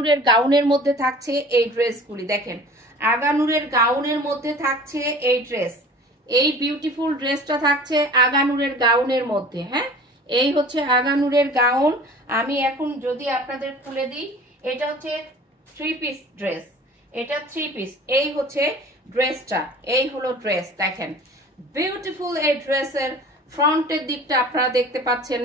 আগানুরের গাউনের মধ্যে থাকছে এই ড্রেসগুলি। দেখেন আগানুরের গাউনের মধ্যে থাকছে এই ড্রেস, এই বিউটিফুল ড্রেসটা থাকছে আগানুরের গাউনের মধ্যে। হ্যাঁ, এই হচ্ছে আগানুরের গাউন। আমি এখন যদি আপনাদের খুলে দিই, এটা হচ্ছে 3 পিস ড্রেস, এটা 3 পিস। এই হচ্ছে ড্রেসটা, এই হলো ড্রেস। দেখেন বিউটিফুল এই ড্রেসের ফ্রন্টের দিকটা আপনারা দেখতে পাচ্ছেন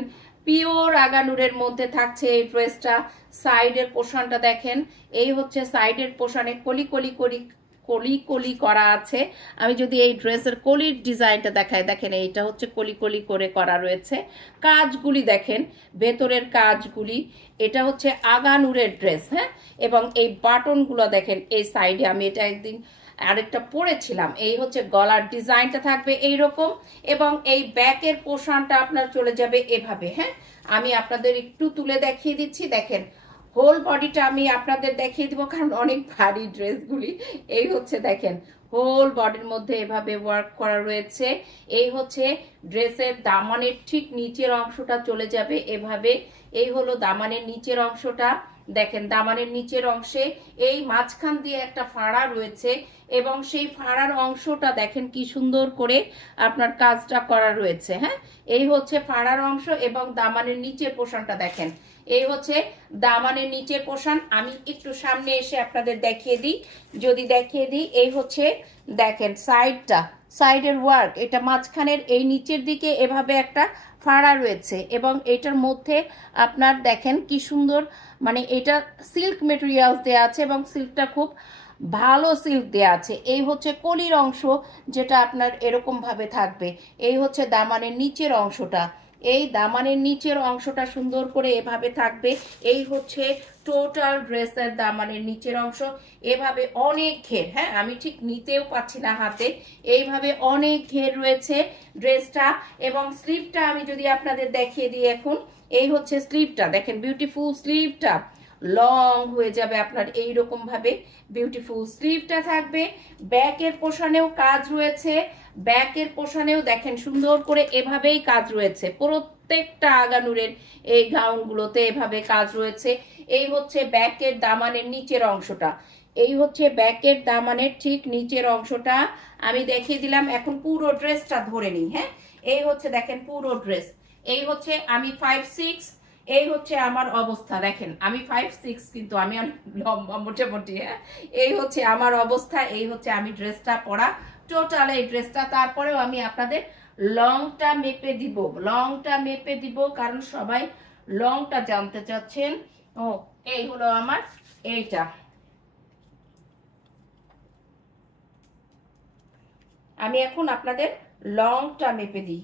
পিওর আগানুরের মধ্যে থাকছে এই ড্রেসটা। সাইডের পোর্শনটা দেখেন, এই হচ্ছে সাইডের পোর্শনে কলি কলি কলি কলি কলি করা আছে। আমি যদি এই ড্রেসের কলির ডিজাইনটা দেখাই, দেখেন এইটা হচ্ছে কলি কলি করে করা রয়েছে। কাজগুলি দেখেন, ভেতরের কাজগুলি, এটা হচ্ছে আগানুরের ড্রেস। হ্যাঁ, এবং এই বাটনগুলো দেখেন এই সাইডে, আমি এটা একদিন আরেকটা পরেছিলাম। এই হচ্ছে গলার ডিজাইনটা থাকবে এইরকম, এবং এই ব্যাকের পোর্শনটা আপনার চলে যাবে এভাবে। হ্যাঁ, আমি আপনাদের একটু তুলে দেখিয়ে দিচ্ছি। দেখেন হোল বডিটা আমি আপনাদের দেখিয়ে দিব, কারণ অনেক ভারী ড্রেসগুলি। এই হচ্ছে দেখেন হোল বডির মধ্যে এভাবে ওয়ার্ক করা রয়েছে। এই হচ্ছে ড্রেসের দামানের ঠিক নিচের অংশটা চলে যাবে এভাবে। এই হলো দামানের নিচের অংশটা। দেখেন দামানের নিচের অংশে এই মাঝখান দিয়ে একটা ফাড়া রয়েছে, এবং সেই ফাড়ার অংশটা দেখেন কি সুন্দর করে আপনার কাজটা করা রয়েছে। হ্যাঁ, এই হচ্ছে ফাড়ার অংশ, এবং দামানের নিচের পোর্শনটা দেখেন, এই হচ্ছে দামানের নিচের পোর্শন। আমি একটু সামনে এসে আপনাদের দেখিয়ে দিই, যদি দেখিয়ে দিই, এই হচ্ছে দেখেন সাইডটা, সাইডের ওয়ার্ক, এটা মাঝখানের এই নিচের দিকে এভাবে একটা ফাড়া রয়েছে, এবং এটার মধ্যে আপনার দেখেন কি সুন্দর, মানে এটা সিল্ক মেটেরিয়ালস দেওয়া আছে, এবং সিল্কটা খুব ভালো সিল্ক দেওয়া আছে। এই হচ্ছে কলির অংশ, যেটা আপনার এরকম ভাবে থাকবে। এই হচ্ছে দামানের নিচের অংশটা, এই দামানের নিচের অংশটা সুন্দর করে এভাবে থাকবে। এই হচ্ছে টোটাল ড্রেসের দামানের নিচের অংশ। এভাবে অনেক ঘের, হ্যাঁ আমি ঠিক নিতেও পারছি না হাতে, এইভাবে অনেক ঘের রয়েছে ড্রেসটা। এবং স্লিভটা আমি যদি আপনাদের দেখিয়ে দিই এখন, এই হচ্ছে স্লিভটা, দেখেন বিউটিফুল স্লিভটা লং হয়ে যাবে আপনার, এইরকম ভাবে বিউটিফুল স্লিভটা থাকবে। ব্যাকের পোর্শনেও কাজ রয়েছে, ব্যাকের পোর্শনেও দেখেন সুন্দর করে এভাবেই কাজ রয়েছে। প্রত্যেকটা আগানুরের এই গাউনগুলোতে এভাবে কাজ রয়েছে। এই হচ্ছে ব্যাকের দামানের নিচের অংশটা, এই হচ্ছে ব্যাকের দামানের ঠিক নিচের অংশটা আমি দেখিয়ে দিলাম। এখন পুরো ড্রেসটা ধরে নিই। হ্যাঁ, এই হচ্ছে দেখেন পুরো ড্রেস, এই হচ্ছে আমি 5'6", এই হচ্ছে আমার অবস্থা। দেখেন আমি 5'6", কিন্তু আমি অনেক লম্বা মোটামুটি। হ্যাঁ, এই হচ্ছে আমার অবস্থা, এই হচ্ছে আমি ড্রেসটা পরা, টোটাল এই ড্রেসটা। তারপরেও আমি আপনাদের লংটা মেপে দিব, লংটা মেপে দিব, কারণ সবাই লংটা জানতে চাচ্ছেন। ও এই হলো আমার এইটা, আমি এখন আপনাদের লংটা মেপে দিই।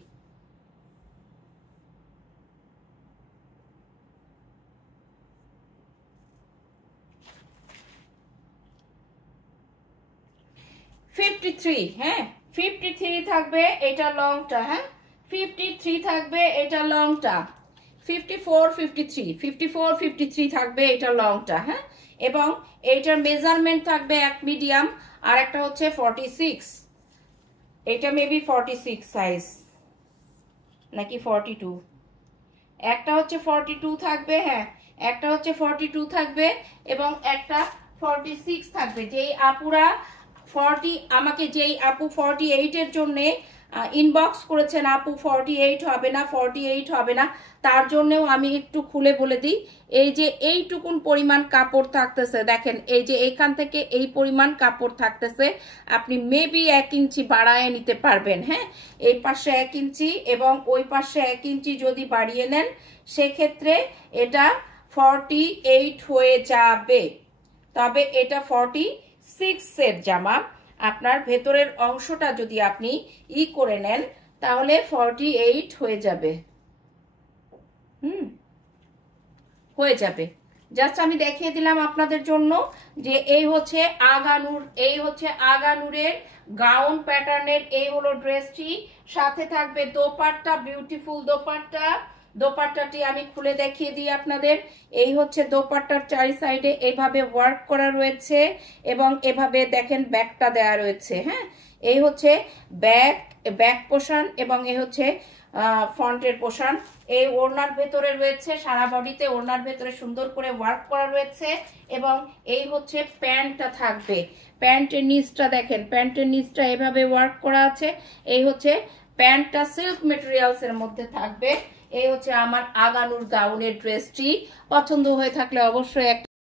হ্যাঁ 53 থাকবে এটা লংটা। হ্যাঁ 53 থাকবে এটা লংটা, 54 53 থাকবে এটা লংটা। হ্যাঁ, এবং এইটার মেজারমেন্ট থাকবে এক মিডিয়াম, আর একটা হচ্ছে 46, এটা মেবি 46 সাইজ নাকি 42, একটা হচ্ছে 42 থাকবে। হ্যাঁ, একটা হচ্ছে 42 থাকবে, এবং একটা 46 থাকবে। যেই আপুরা 40 আমাকে, যেই আপু 48 এর জন্য ইনবক্স করেছেন, আপু 48 হবে না, 48 হবে না, তার জন্যও আমি একটু খুলে বলে দিই। এই যে এইটুকুন পরিমাণ কাপড় থাকতেছে, দেখেন এই যে এইখান থেকে এই পরিমাণ কাপড় থাকতেছে, আপনি মেবি 1 ইঞ্চি বাড়ায় নিতে পারবেন। হ্যাঁ, এই পাশে 1 ইঞ্চি এবং ওই পাশে 1 ইঞ্চি যদি বাড়িয়ে নেন, সেক্ষেত্রে এটা 48 হয়ে যাবে। তবে এটা 46 এর জামা, আপনার ভেতরের অংশটা যদি আপনি করে নেন, তাহলে 48 হয়ে যাবে। হয়ে যাবে। জাস্ট আমি দেখিয়ে দিলাম আপনাদের জন্য যে এই হচ্ছে আগানুর, এই হচ্ছে আগানুরের গাউন প্যাটার্নের এই হলো ড্রেসটি। সাথে থাকবে দোপাট্টা, বিউটিফুল দোপাট্টা। দোপাট্টাটি আমি খুলে দেখিয়ে দিই আপনাদের। এই হচ্ছে দোপাট্টার চারি সাইডে এইভাবে ওয়ার্ক করা রয়েছে, এবং এভাবে দেখেন ব্যাকটা দেওয়া রয়েছে। হ্যাঁ, এই হচ্ছে ব্যাক পোর্শন, এবং এই হচ্ছে ফন্টের পোর্শন। এই ওড়নার ভেতরে রয়েছে, সারা বডিতে ওড়নার ভেতরে সুন্দর করে ওয়ার্ক করা রয়েছে এবং এই হচ্ছে প্যান্টটা থাকবে। প্যান্টের নিচটা দেখেন, প্যান্টের নিচটা এভাবে ওয়ার্ক করা আছে। এই হচ্ছে প্যান্টটা সিল্ক মেটেরিয়ালস এর মধ্যে থাকবে। এই হচ্ছে আমার আগানুর গাউনের ড্রেসটি। পছন্দ হয়ে থাকলে অবশ্যই একটা